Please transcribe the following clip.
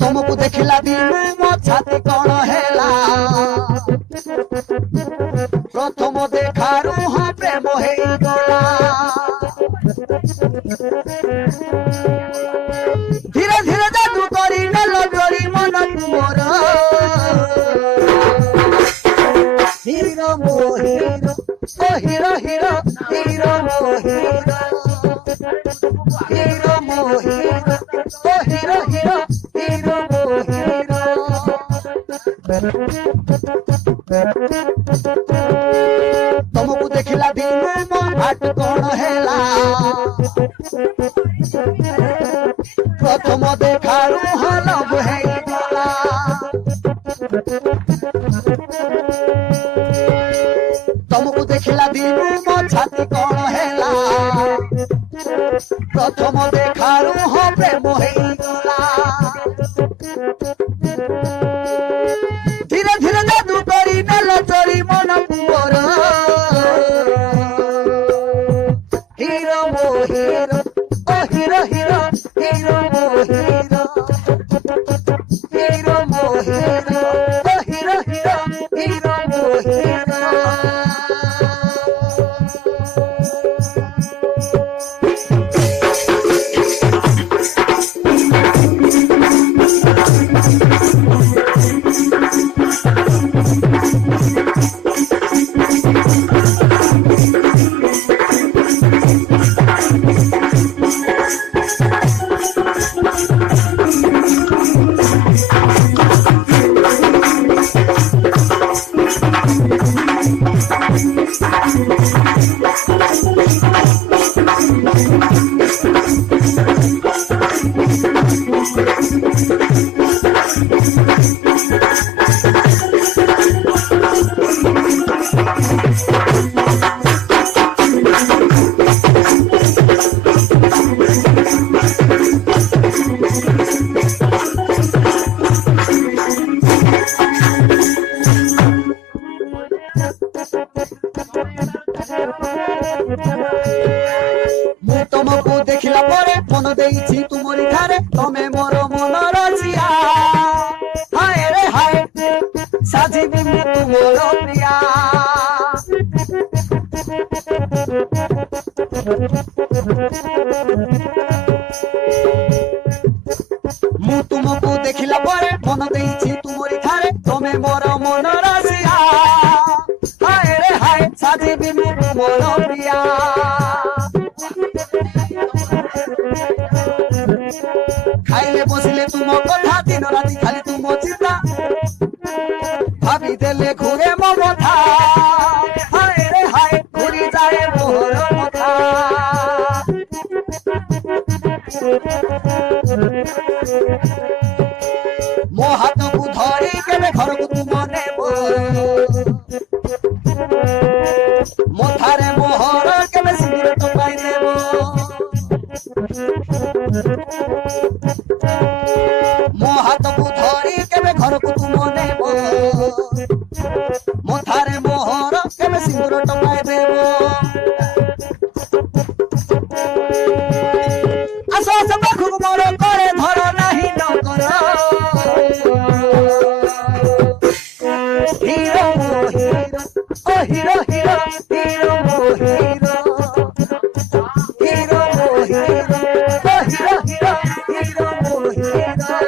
तुमको देखला दिनु मो छाती कौन हेला प्रथम देखारू हाँ प्रेम हे गला धीरे धीरे जादू करी नलो जोरी मन मोर हीरो मो हीरो ओ हीरो हीरो हीरो मो हीरो हीरो मो हीरो ओ हीरो हीरो हीरो मो हीरो तुमको देखला दिनु मो हाट कौन हेला प्रथम देखारू हलब है गला तुमको देखला दिनु मो छाती कौन हेला प्रथम देखारू हो प्रेम है गला धीरे धीरे जादू करी नलो चोरी मन पुअर हीरो मो हीरो ओ हीरो हीरो हीरो मो हीरो हीरो मो हीरो ओ हीरो हीरो हीरो मो हीरो मु तुमको देखला परे मन देइछि तुमरी ठारे तमे मोर मन रजिया हाय रे हाय साजिबी मु तुमर प्रिया मु तुमको देखला परे मन देइछि तुमरी ठारे तमे मोर मन रजिया हाय रे हाय साजिबी मु तुमर प्रिया खाइले बसिले तुम कथा दिन राति खाली तुम चिंता भाभी देले घुरे मो मथा हाय रे हाय घुरी जाए मोर मथा मो हाथ को धरी केबे घर को तुम नेबो मथारे मोहर केबे सिंदूर टपाई देबो मो हाथ को धरी केबे घर को तुम नेबो मथारे मोहर केबे सिंदूर टपाई देबो आसो आसो पाखु मोर करे धर नाही न कर हीरो मो हीरो ओ हीरो हीरो हीरो मो हीरो हीरो मो हीरो ओ हीरो हीरो हीरो मो हीरो